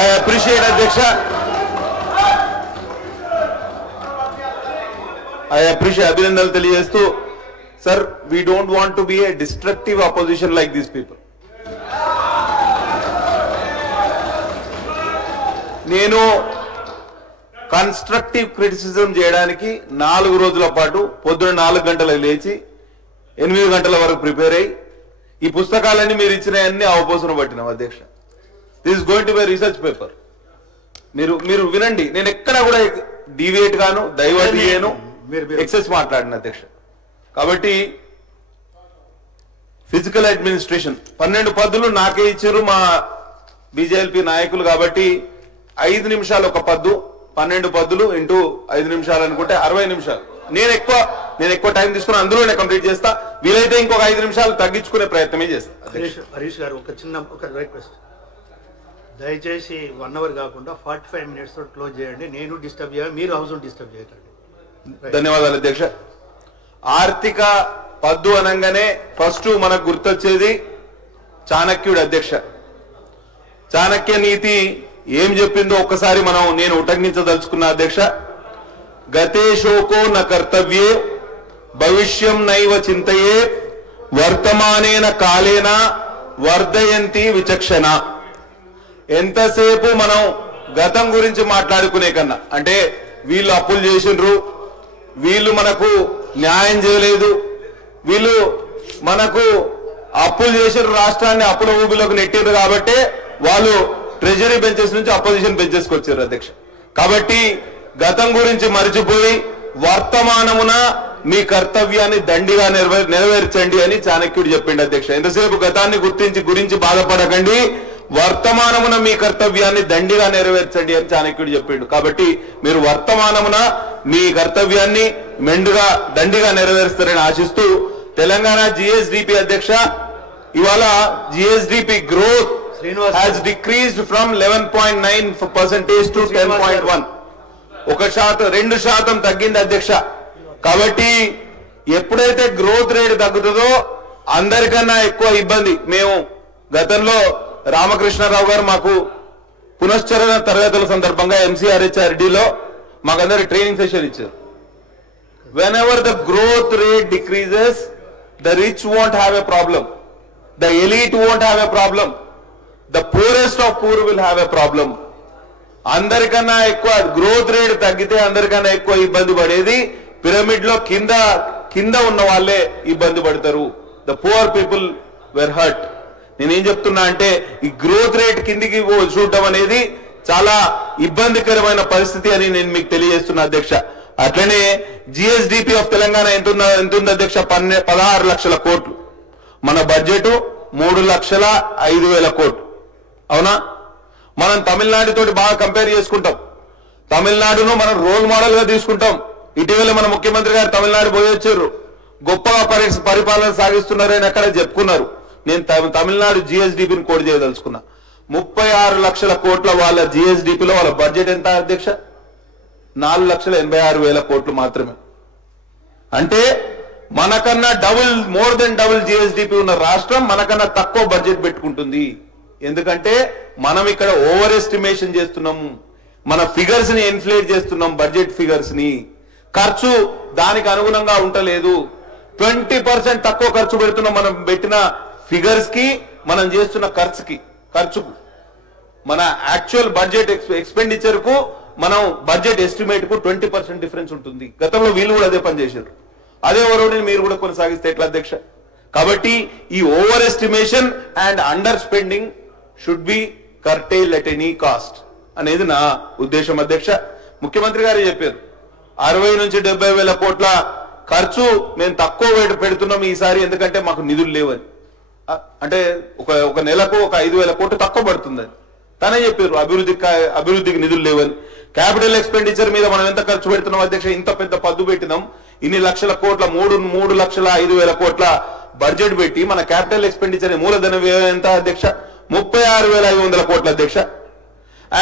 I appreciate Adhyaksha. I appreciate Abhinandan తెలియజేస్తూ sir, we don't want to be a destructive opposition like these people. నేను constructive criticism చేయడానికి 4 రోజుల పాటు పొద్దున 4 గంటలకు లేచి 8 గంటల వరకు ప్రిపేర్ అయ్యి ఈ పుస్తకాలన్నీ మీరు ఇచ్చినవన్నీ అవపోసన పట్టినాం అధ్యక్ష. This is going to be research paper. మీరు వినండి, నేను ఎక్కడ కూడా డీవియేట్ గాను డైవర్ట్ చేయను, ఎక్సెస్ మాట్లాడిన అధ్యక్ష. కాబట్టి ఫిజికల్ అడ్మినిస్ట్రేషన్ 12 పద్దులు నాకే ఇచ్చారు మా బీజేపీ నాయకులు. కాబట్టి 5 నిమిషాలు ఒక పద్దు, 12 పద్దులు ఇంటూ 5 నిమిషాలు అనుకుంటే 60 నిమిషాలు. నేను ఎక్కువ టైం తీసుకుని అందులోనే కంప్లీట్ చేస్తా. వీలైతే ఇంకొక 5 నిమిషాలు తగ్గించుకునే ప్రయత్నమే చేస్తా. హరీష్ గారు ఒక రిక్వెస్ట్, దయచేసి 1 అవర్ కాకుండా 45 minutes తో క్లోజ్ చేయండి. నేను డిస్టర్బ్ చేయాలి, మీరు హౌస్ డిస్టర్బ్ చేయకండి. ధన్యవాదాలు అధ్యక్ష. ఆర్థిక పద్దు అనగానే ఫస్ట్ మనకు గుర్తొచ్చేది చాణక్యుడు అధ్యక్ష. చాణక్య నీతి ఏం చెప్పిందో ఒక్కసారి నేను ఉటంకించదలుచుకున్న అధ్యక్ష. గతే శోకో న కర్తవ్యే భవిష్యం నైవ చింతయే వర్తమానేన కాలేన వర్ధయంతి విచక్షణ. ఎంతసేపు మనం గతం గురించి మాట్లాడుకునే కన్నా, అంటే వీళ్ళు అప్పులు చేసిండ్రు, వీళ్ళు మనకు న్యాయం చేయలేదు, వీళ్ళు మనకు అప్పులు చేసిన రాష్ట్రాన్ని అప్పుల ఊబిలోకి నెట్టారు కాబట్టి వాళ్ళు ట్రెజరీ బెంచెస్ నుంచి అపోజిషన్ బెంచెస్కి వచ్చారు అధ్యక్ష. కాబట్టి గతం గురించి మరిచిపోయి వర్తమానమున మీ కర్తవ్యాన్ని దండిగా నెరవేర్చండి అని చాణక్యుడు చెప్పిండు అధ్యక్ష. ఎంతసేపు గతాన్ని గురించి బాధపడకండి, వర్తమానమున మీ కర్తవ్యాన్ని దండిగా నెరవేర్చండి అని చాణక్యుడు చెప్పిండు. కాబట్టి మీరు వర్తమానమున మీ కర్తవ్యాన్ని దండిగా నెరవేరుస్తారని ఆశిస్తూ తెలంగాణ జిఎస్డిపి అధ్యక్ష, ఇవాళ GSDP growth has decreased from 11.9% to 10.1. 2% తగ్గింది అధ్యక్ష. కాబట్టి ఎప్పుడైతే గ్రోత్ రేట్ తగ్గుతుందో అందరికన్నా ఎక్కువ ఇబ్బంది. మేము గతంలో రామకృష్ణారావు గారు మాకు పునశ్చరణ తరగతుల సందర్భంగా MCRHRDలో మాకందరి ట్రైనింగ్ సెషన్ ఇచ్చారు. whenever the growth rate decreases, the rich won't have a problem, the elite won't have a problem, the poorest of poor will have a problem. అందరికన్నా ఎక్కువ గ్రోత్ రేట్ తగ్గితే అందరికన్నా ఎక్కువ ఇబ్బంది పడేది పిరమిడ్ లో కింద ఉన్న వాళ్ళే ఇబ్బంది పడతారు. The poor people where hurt. నేనేం చెప్తున్నా అంటే ఈ గ్రోత్ రేట్ కిందికి చూడటం అనేది చాలా ఇబ్బందికరమైన పరిస్థితి అని నేను మీకు తెలియజేస్తున్నా అధ్యక్ష. అట్లనే జిఎస్డిపి ఆఫ్ తెలంగాణ ఎంత ఉంది అధ్యక్ష? 16 లక్షల కోట్లు. మన బడ్జెట్ 3,05,000 కోట్లు. అవునా? మనం తమిళనాడు తోటి బాగా కంపేర్ చేసుకుంటాం. తమిళనాడును మనం రోల్ మోడల్ గా తీసుకుంటాం. ఇటీవల మన ముఖ్యమంత్రి గారు తమిళనాడు పోయి వచ్చారు, గొప్పగా పరిపాలన సాగిస్తున్నారని అక్కడ చెప్పుకున్నారు. నేను తమిళనాడు జిఎస్డిపిని కోడ్ చేయదలుచుకున్నా. 36 లక్షల కోట్ల వాళ్ళ జిఎస్డిపిలో వాళ్ళ బడ్జెట్ ఎంత అధ్యక్ష? 4,86,000 కోట్లు మాత్రమే. అంటే మనకన్నా మోర్ దెన్ డబుల్ జిఎస్డిపి ఉన్న రాష్ట్రం మనకన్నా తక్కువ బడ్జెట్ పెట్టుకుంటుంది. ఎందుకంటే మనం ఇక్కడ ఓవర్ ఎస్టిమేషన్ చేస్తున్నాము, మన ఫిగర్స్ ని ఇన్ఫ్లేట్ చేస్తున్నాం, బడ్జెట్ ఫిగర్స్ ని. ఖర్చు దానికి అనుగుణంగా ఉండలేదు. 20% తక్కువ ఖర్చు పెడుతున్నాం. మనం పెట్టిన ఫిగర్స్ కి మనం చేస్తున్న ఖర్చుకు మన యాక్చువల్ బడ్జెట్ ఎక్స్పెండిచర్ కు మనం బడ్జెట్ ఎస్టిమేట్ కు 20% డిఫరెన్స్ ఉంటుంది. గతంలో వీళ్ళు కూడా అదే పని చేశారు. అదే ఓవరోని మీరు కూడా కొనసాగిస్తే ఎట్లా అధ్యక్ష? కాబట్టి ఈ over estimation and under spending should be curtail at any cost అనేది నా ఉద్దేశం అధ్యక్ష. ముఖ్యమంత్రి గారు చెప్పారు 60 నుంచి 70,000 కోట్ల ఖర్చు మేము తక్కువ పెడుతున్నాం ఈసారి, ఎందుకంటే మాకు నిధులు లేవని. అంటే ఒక నెలకు ఒక 5,000 కోట్లు తక్కువ పడుతుందని తనే చెప్పారు. అభివృద్ధికి నిధులు లేవని. క్యాపిటల్ ఎక్స్పెండిచర్ మీద మనం ఎంత ఖర్చు పెడుతున్నాం అధ్యక్ష? ఇంత పెద్ద పద్దు పెట్టినాం, ఇన్ని లక్షల కోట్ల 3,05,000 కోట్ల బడ్జెట్ పెట్టి మన క్యాపిటల్ ఎక్స్పెండిచర్ మూలధన వ్యయం ఎంత అధ్యక్ష? 36,500 కోట్ల అధ్యక్ష.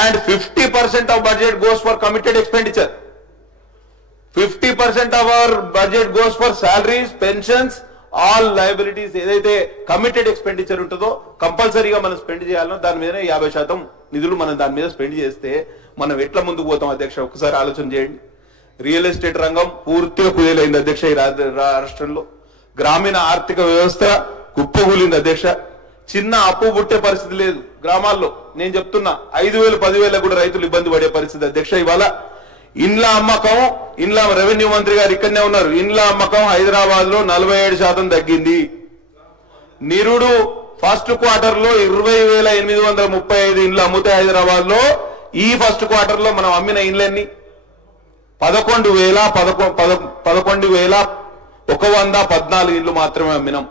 And 50% of budget goes for committed expenditure. 50% of our budget goes for salaries, pensions, all liabilities ఏదైతే కమిటెడ్ ఎక్స్పెండిచర్ ఉంటుందో కంపల్సరీగా మనం స్పెండ్ చేయాలనో దాని మీద 50% నిధులు మనం దాని మీద స్పెండ్ చేస్తే మనం ఎట్లా ముందుకు పోతాం అధ్యక్ష? ఒకసారి ఆలోచన చేయండి. రియల్ ఎస్టేట్ రంగం పూర్తిగా కుదేలైంది అధ్యక్ష ఈ రాష్ట్రంలో. గ్రామీణ ఆర్థిక వ్యవస్థ కుప్పగూలింది అధ్యక్ష. చిన్న అప్పు పుట్టే పరిస్థితి లేదు గ్రామాల్లో. నేను చెప్తున్నా 5,000 10,000 కూడా రైతులు ఇబ్బంది పడే పరిస్థితి అధ్యక్ష. ఇవాళ ఇండ్ల అమ్మకం, ఇండ్ల రెవెన్యూ మంత్రి గారు ఇక్కడనే ఉన్నారు, ఇండ్ల అమ్మకం హైదరాబాద్ లో 47% తగ్గింది. నిరుడు ఫస్ట్ క్వార్టర్ లో 20,835 ఇండ్లు అమ్ముతే హైదరాబాద్ లో ఈ ఫస్ట్ క్వార్టర్ లో మనం అమ్మిన ఇండ్లన్నీ 11,114 ఇండ్లు మాత్రమే అమ్మినాం.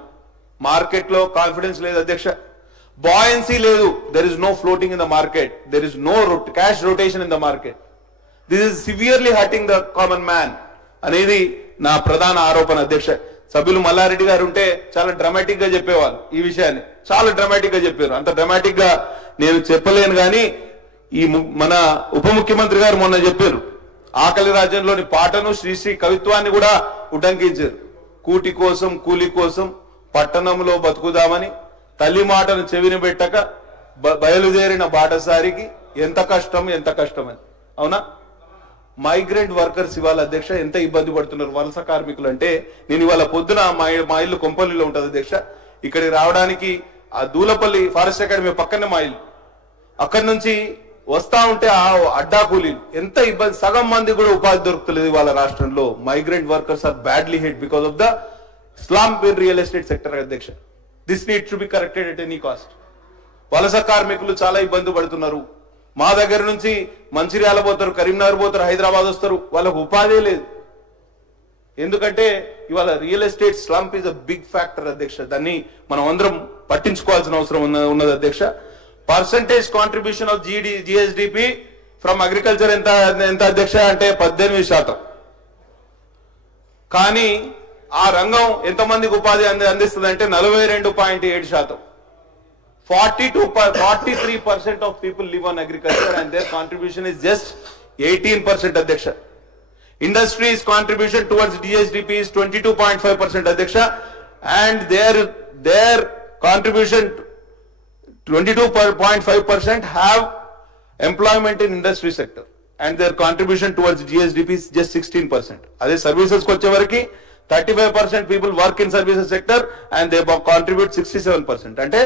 మార్కెట్ లో కాన్ఫిడెన్స్ లేదు అధ్యక్ష, బాయన్సీ లేదు. There is no floating in the market, there is no cash rotation in the market. This is severely hurting the common man అనేది నా ప్రధాన ఆరోపణ అధ్యక్ష. సభ్యులు మల్లారెడ్డి గారు ఉంటే చాలా డ్రామాటిక్ గా చెప్పేవాళ్ళు ఈ విషయాన్ని, చాలా డ్రామాటిక్ గా చెప్పారు. అంత డ్రామాటిక్ గా నేను చెప్పలేను కానీ ఈ మన ఉప ముఖ్యమంత్రి గారు మొన్న చెప్పారు, ఆకలి రాజ్యంలోని పాటను శ్రీశ్రీ కవిత్వాన్ని కూడా ఉటంకించారు. కూటి కోసం కూలి కోసం పట్టణంలో బతుకుదామని తల్లి మాటను చెవిని పెట్టక బయలుదేరిన బాటసారికి ఎంత కష్టం అని. అవునా? మైగ్రెంట్ వర్కర్స్ ఇవాళ అధ్యక్ష ఎంత ఇబ్బంది పడుతున్నారు వలస కార్మికులు అంటే. నేను ఇవాళ పొద్దున మా ఇల్లు కొంపల్లిలో ఉంటుంది అధ్యక్ష. ఇక్కడికి రావడానికి ఆ దూలపల్లి ఫారెస్ట్ అకాడమీ పక్కనే మా ఇల్లు, అక్కడి నుంచి వస్తా ఉంటే ఆ అడ్డా కూలీలు ఎంత ఇబ్బంది. సగం మంది కూడా ఉపాధి దొరుకుతలేదు ఇవాళ రాష్ట్రంలో. Migrant workers are badly hit because of the slump in real estate sector అధ్యక్ష. This need to be corrected at any cost. వలస కార్మికులు చాలా ఇబ్బంది పడుతున్నారు. మా దగ్గర నుంచి మంచిర్యాల పోతారు, కరీంనగర్ పోతారు, హైదరాబాద్ వస్తారు, వాళ్ళకు ఉపాధి లేదు. ఎందుకంటే ఇవాళ real estate slump is a big factor అధ్యక్ష. దాన్ని మనం అందరం పట్టించుకోవాల్సిన అవసరం ఉన్నది అధ్యక్ష. Percentage contribution of GSDP from agriculture ఎంత అధ్యక్ష అంటే 18%. కానీ ఆ రంగం ఎంతమందికి ఉపాధి అందిస్తుంది అంటే 42.7%. 43% of people live on agriculture and their contribution is just 18% అధ్యక్ష. Industry's contribution towards GSDP is 22.5% అధ్యక్ష, and their contribution 22.5% have employment in industry sector and their contribution towards GSDP is just 16%. అదే సర్వీసెస్ కి వచ్చేవరకు 35% people work in services sector and they contribute 67%. అంటే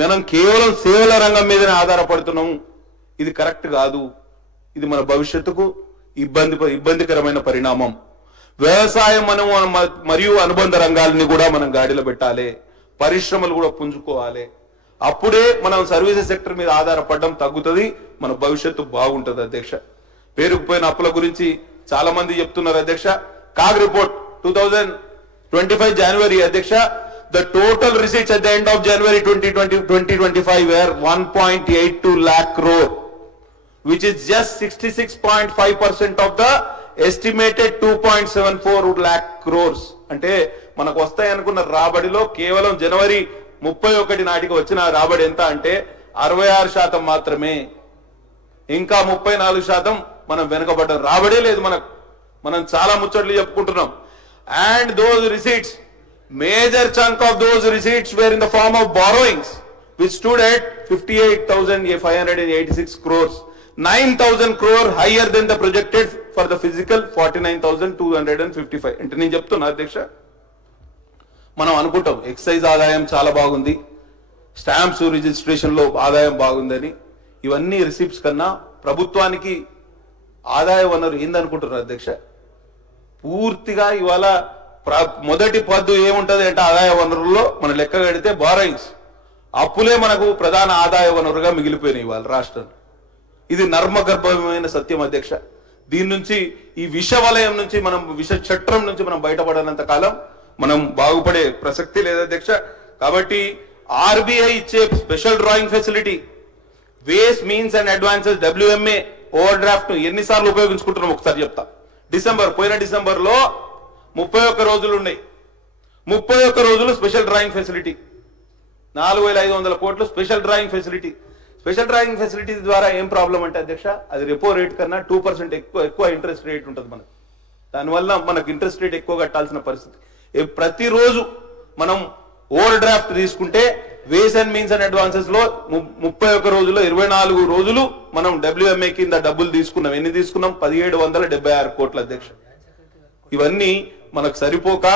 మనం కేవలం సేవల రంగం మీదనే ఆధారపడుతున్నాము. ఇది కరెక్ట్ కాదు. ఇది మన భవిష్యత్తుకు ఇబ్బందికరమైన పరిణామం. వ్యవసాయం మనం మరియు అనుబంధ రంగాలని కూడా మనం గాడిలో పెట్టాలి, పరిశ్రమలు కూడా పుంజుకోవాలి. అప్పుడే మనం సర్వీసెస్ సెక్టర్ మీద ఆధారపడడం తగ్గుతుంది, మన భవిష్యత్తు బాగుంటుంది అధ్యక్ష. పేరుకుపోయిన అప్పుల గురించి చాలా మంది చెప్తున్నారు అధ్యక్ష. కాగ్ రిపోర్ట్ 2025 January అధ్యక్ష, the total receipts at the end of January 2025 were 1.82 lakh crore, which is just 66.5% of the estimated 2.74 lakh crores. అంటే మనకు వస్తాయి అనుకున్న రాబడిలో కేవలం జనవరి 31 నాటికి వచ్చిన రాబడి ఎంత అంటే 66% మాత్రమే. ఇంకా 34% మనం వెనుకబడ్డం, రాబడే లేదు మనకు. మనం చాలా ముచ్చట్లు చెప్పుకుంటున్నాం. And those receipts, major chunk of those receipts were in the form of borrowings, which stood at 58,586 crores, 9,000 crore higher than the projected for the physical 49,255. అంటే నేను చెప్తున్నా అధ్యక్ష, మనం అనుకుంటాం ఎక్సైజ్ ఆదాయం చాలా బాగుంది, స్టాంప్స్ రిజిస్ట్రేషన్ లో ఆదాయం బాగుందని. ఇవన్నీ రిసిప్ట్స్ కన్నా ప్రభుత్వానికి ఆదాయ వనరు ఏందనుకుంటున్నారు అధ్యక్ష? పూర్తిగా ఇవాళ మొదటి పద్దు ఏముంటది అంటే ఆదాయ వనరుల్లో మనం లెక్క కడితే బారోయింగ్స్, అప్పులే మనకు ప్రధాన ఆదాయ వనరుగా మిగిలిపోయినాయి ఇవాళ రాష్ట్రం. ఇది నర్మగర్భమైన సత్యం అధ్యక్ష. దీని నుంచి, ఈ విష వలయం నుంచి మనం, విష చట్రం నుంచి మనం బయటపడనంత కాలం మనం బాగుపడే ప్రసక్తి లేదు అధ్యక్ష. కాబట్టి ఆర్బీఐ ఇచ్చే special drawing facility, ways means and advances WMA over draft ను ఎన్నిసార్లు ఉపయోగించుకుంటున్నాం ఒకసారి చెప్తా. పోయిన డిసెంబర్ లో 31 రోజులు ఉన్నాయి. 31 రోజులు స్పెషల్ డ్రాయింగ్ ఫెసిలిటీ, 4,500 కోట్లు special drawing facility. Special drawing facility ద్వారా ఏం ప్రాబ్లం అంటే అధ్యక్ష, అది రెపో రేట్ కన్నా 2% ఎక్కువ ఇంట్రెస్ట్ రేట్ ఉంటుంది మనకు. దానివల్ల మనకు ఇంట్రెస్ట్ రేట్ ఎక్కువ కట్టాల్సిన పరిస్థితి. ప్రతిరోజు మనం ఓవర్ డ్రాఫ్ట్ తీసుకుంటే ways and means and advances లో 31 రోజుల్లో 24 రోజులు మనం WMA కింద డబ్బులు తీసుకున్నాం. ఎన్ని తీసుకున్నాం? 1776 కోట్ల అధ్యక్ష. ఇవన్నీ మనకు సరిపోక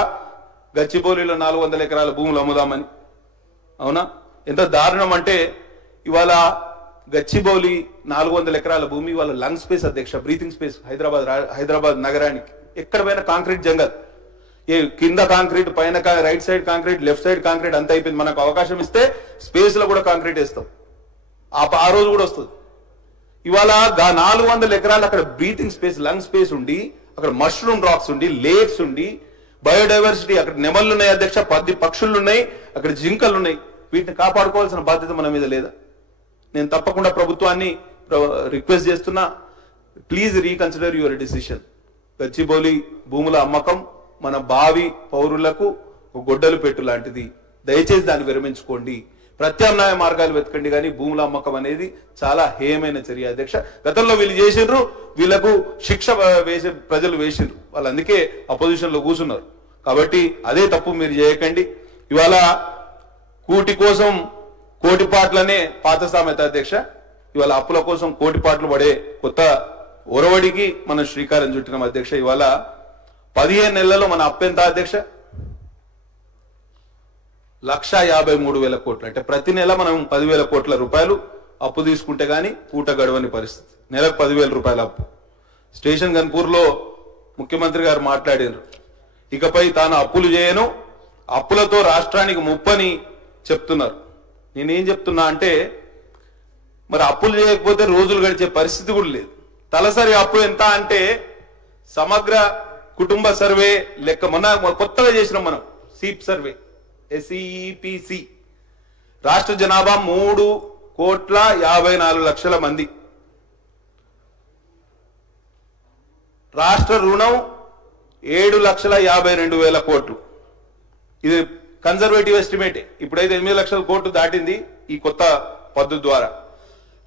గచ్చిబౌలిలో 400 ఎకరాల భూములు అమ్ముదామని. అవునా? ఎంత దారుణం అంటే ఇవాళ గచ్చిబౌలి 400 ఎకరాల భూమి ఇవాళ లంగ్ స్పేస్ అధ్యక్ష, బ్రీతింగ్ స్పేస్ హైదరాబాద్ నగరానికి. ఎక్కడ పోయినా కాంక్రీట్ జంగల్, ఏ కింద కాంక్రీట్, పైన right side concrete, left side concrete అంత అయిపోయింది. మనకు అవకాశం ఇస్తే స్పేస్ లో కూడా కాంక్రీట్ వేస్తాం. ఆ రోజు కూడా వస్తుంది. ఇవాళ 400 ఎకరాలు అక్కడ బ్రీతింగ్ స్పేస్, లంగ్ స్పేస్ ఉండి, అక్కడ మష్రూమ్ రాక్స్ ఉండి, లేక్స్ ఉండి, బయోడైవర్సిటీ, అక్కడ నెమళ్ళు ఉన్నాయి అధ్యక్ష, 10 పక్షులు ఉన్నాయి, అక్కడ జింకలు ఉన్నాయి. వీటిని కాపాడుకోవాల్సిన బాధ్యత మన మీద లేదా? నేను తప్పకుండా ప్రభుత్వాన్ని రిక్వెస్ట్ చేస్తున్నా, please reconsider your decision. Gachibowli భూముల అమ్మకం మన భావి పౌరులకు ఒక గొడ్డలు పెట్టు లాంటిది. దయచేసి దాన్ని విరమించుకోండి, ప్రత్యామ్నాయ మార్గాలు వెతకండి. కానీ భూముల అమ్మకం అనేది చాలా హేయమైన చర్య అధ్యక్ష. గతంలో వీళ్ళు చేసిండ్రు, వీళ్లకు శిక్ష ప్రజలు వేసిండ్రు, వాళ్ళు అందుకే అపోజిషన్ లో కూర్చున్నారు. కాబట్టి అదే తప్పు మీరు చేయకండి. ఇవాళ కూటి కోసం కోటిపాట్లనే పాత సామెత అధ్యక్ష. ఇవాళ అప్పుల కోసం కోటిపాట్లు పడే కొత్త ఒరవడికి మనం శ్రీకారం చుట్టినాం అధ్యక్ష. ఇవాళ 15 నెలల్లో మన అప్పు ఎంత అధ్యక్ష? 1,53,000 కోట్లు. అంటే ప్రతి నెల మనం 10,000 కోట్ల రూపాయలు అప్పు తీసుకుంటే గానీ పూట గడవని పరిస్థితి. నెలకు 10,000 రూపాయల అప్పు. స్టేషన్ గన్పూర్ లో ముఖ్యమంత్రి గారు మాట్లాడారు, ఇకపై తాను అప్పులు చేయను, అప్పులతో రాష్ట్రానికి ముప్పని చెప్తున్నారు. నేనేం చెప్తున్నా అంటే, మరి అప్పులు చేయకపోతే రోజులు గడిచే పరిస్థితి కూడా లేదు. తలసరి అప్పు ఎంత అంటే సమగ్ర కుటుంబ సర్వే లెక్క మొన్న కొత్తగా చేసినాం మనం, సీప్ సర్వే, SEPC. రాష్ట్ర జనాభా 3,54,00,000 మంది. రాష్ట్ర రుణం 7,52,000 కోట్లు. ఇది కన్జర్వేటివ్ ఎస్టిమేట్. ఇప్పుడైతే 8 లక్షల కోట్లు దాటింది ఈ కొత్త పద్ధతి ద్వారా.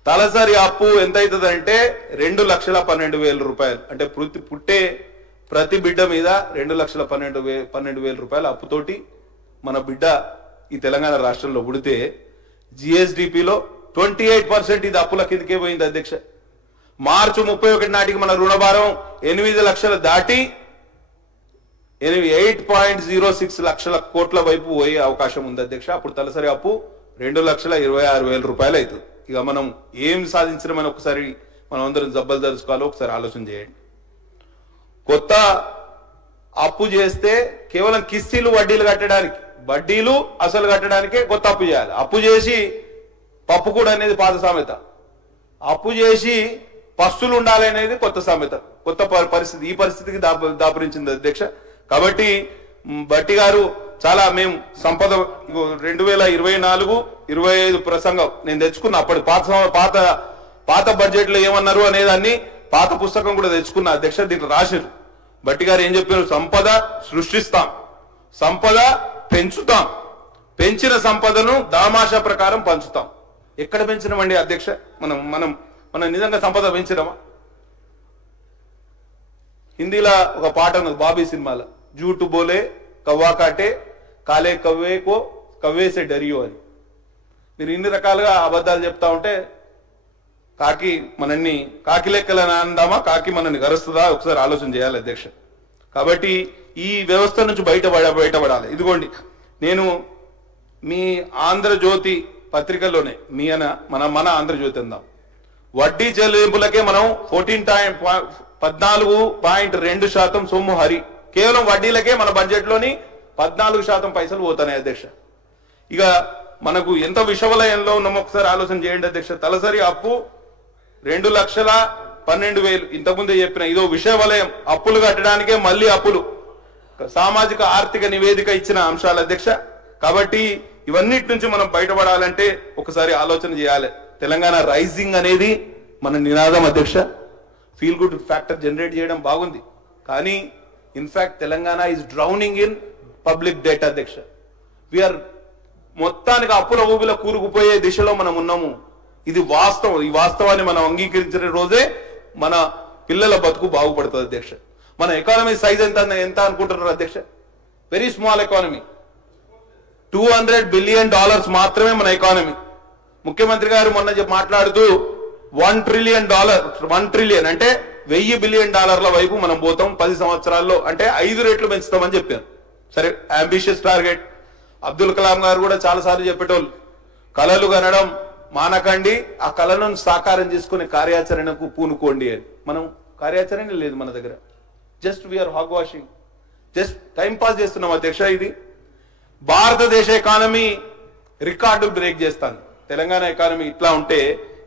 తలసరి అప్పు ఎంత అవుతుంది అంటే 2,12,000 రూపాయలు. అంటే పుట్టే ప్రతి బిడ్డ మీద 2,12,000 రూపాయల అప్పుతోటి మన బిడ్డ ఈ తెలంగాణ రాష్ట్రంలో పుడితే GSDPలో 28% ఇది అప్పుల కిందకే పోయింది అధ్యక్ష. మార్చి 31 నాటికి మన రుణభారం 8 లక్షలు దాటి 8.06 లక్షల కోట్ల వైపు పోయే అవకాశం ఉంది అధ్యక్ష. అప్పుడు తలసరి అప్పు 2,26,000 రూపాయలు అవుతుంది. ఇక మనం ఏం సాధించడమని ఒకసారి మనం అందరం జబ్బలు దరుచుకోవాలో ఒకసారి ఆలోచన చేయండి. కొత్త అప్పు చేస్తే కేవలం కిస్తీలు వడ్డీలు కట్టడానికి, వడ్డీలు అసలు కట్టడానికే కొత్త అప్పు చేయాలి. అప్పు చేసి పప్పు కూడా అనేది పాత సామెత. అప్పు చేసి పస్తులు ఉండాలి అనేది కొత్త సామెత, కొత్త పరిస్థితి. ఈ పరిస్థితికి దాపురించింది అధ్యక్ష. కాబట్టి బట్టి గారు చాలా మేము సంపద 2024-25 ప్రసంగం నేను తెచ్చుకున్నా. అప్పటి పాత బడ్జెట్ లో ఏమన్నారు అనేదాన్ని పాత పుస్తకం కూడా తెచ్చుకున్నా అధ్యక్ష. దీంట్లో రాశారు బట్టి గారు ఏం చెప్పారు, సంపద సృష్టిస్తాం, సంపద పెంచుతాం, పెంచిన సంపదను దామాషా ప్రకారం పంచుతాం. ఎక్కడ పెంచినామండి అధ్యక్ష? మనం నిజంగా సంపద పెంచినామా? హిందీలో ఒక పాట ఉన్నది బాబీ సినిమాలో, జూటు బోలే కవ్వా కాటే కాలే కవ్వేకో కవ్వేసే డరియో అని. మీరు ఇన్ని రకాలుగా అబద్ధాలు చెప్తా ఉంటే కాకి లెక్కలని అందామా, కాకి మనల్ని గరుస్తుందా? ఒకసారి ఆలోచన చేయాలి అధ్యక్ష. కాబట్టి ఈ వ్యవస్థ నుంచి బయటపడాలి. ఇదిగోండి, నేను మీ ఆంధ్రజ్యోతి పత్రికల్లోనే మన ఆంధ్రజ్యోతి అందాం, వడ్డీ చెల్లింపులకే మనం 14.2% సొమ్ము హరి. కేవలం వడ్డీలకే మన బడ్జెట్ లోని 14% పైసలు పోతున్నాయి అధ్యక్ష. ఇక మనకు ఎంత విషవలయంలో ఉన్నామో ఒకసారి ఆలోచన చేయండి అధ్యక్ష. తలసరి అప్పు 2,12,000. ఇంతకుముందే చెప్పిన ఇదో విషవలయం. అప్పులు కట్టడానికే మళ్ళీ అప్పులు. సామాజిక ఆర్థిక నివేదిక ఇచ్చిన అంశాలు అధ్యక్ష. కాబట్టి ఇవన్నిటి నుంచి మనం బయటపడాలంటే ఒకసారి ఆలోచన చేయాలి. తెలంగాణ రైజింగ్ అనేది మన నినాదం అధ్యక్ష. ఫీల్ గుడ్ ఫ్యాక్టర్ జనరేట్ చేయడం బాగుంది, కానీ in fact Telangana is drowning in public data అధ్యక్ష. వీఆర్ మొత్తానికి అప్పుల ఊబిలో కూరుకుపోయే దిశలో మనం ఉన్నాము. ఇది వాస్తవం. ఈ వాస్తవాన్ని మనం అంగీకరించిన రోజే మన పిల్లల బతుకు బాగుపడుతుంది అధ్యక్ష. మన ఎకానమీ సైజ్ ఎంత అనుకుంటున్నారు అధ్యక్ష? Very small economy. $200 బిలియన్ మాత్రమే మన ఎకానమీ. ముఖ్యమంత్రి గారు మొన్న మాట్లాడుతూ $1 ట్రిలియన్ అంటే $1000 బిలియన్ వైపు మనం పోతాం 10 సంవత్సరాల్లో, అంటే 5 రెట్లు పెంచుతామని చెప్పారు. సరే, అంబిషియస్ టార్గెట్. అబ్దుల్ కలాం గారు కూడా చాలాసార్లు చెప్పేటోళ్ళు, కలలు కనడం మానకండి, ఆ కళలను సాకారం చేసుకునే కార్యాచరణకు పూనుకోండి అని. మనం కార్యాచరణ లేదు మన దగ్గర. Just we're hog washing, just time pass చేస్తున్నాం అధ్యక్ష. ఇది భారతదేశ ఎకానమీ రికార్డులు బ్రేక్ చేస్తాను. తెలంగాణ ఎకానమీ ఇట్లా ఉంటే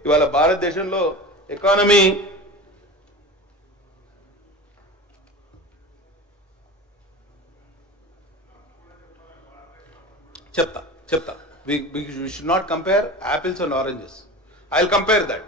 ఇవాళ భారతదేశంలో ఎకానమీ చెప్తా. We should not compare apples and oranges. I'll compare that.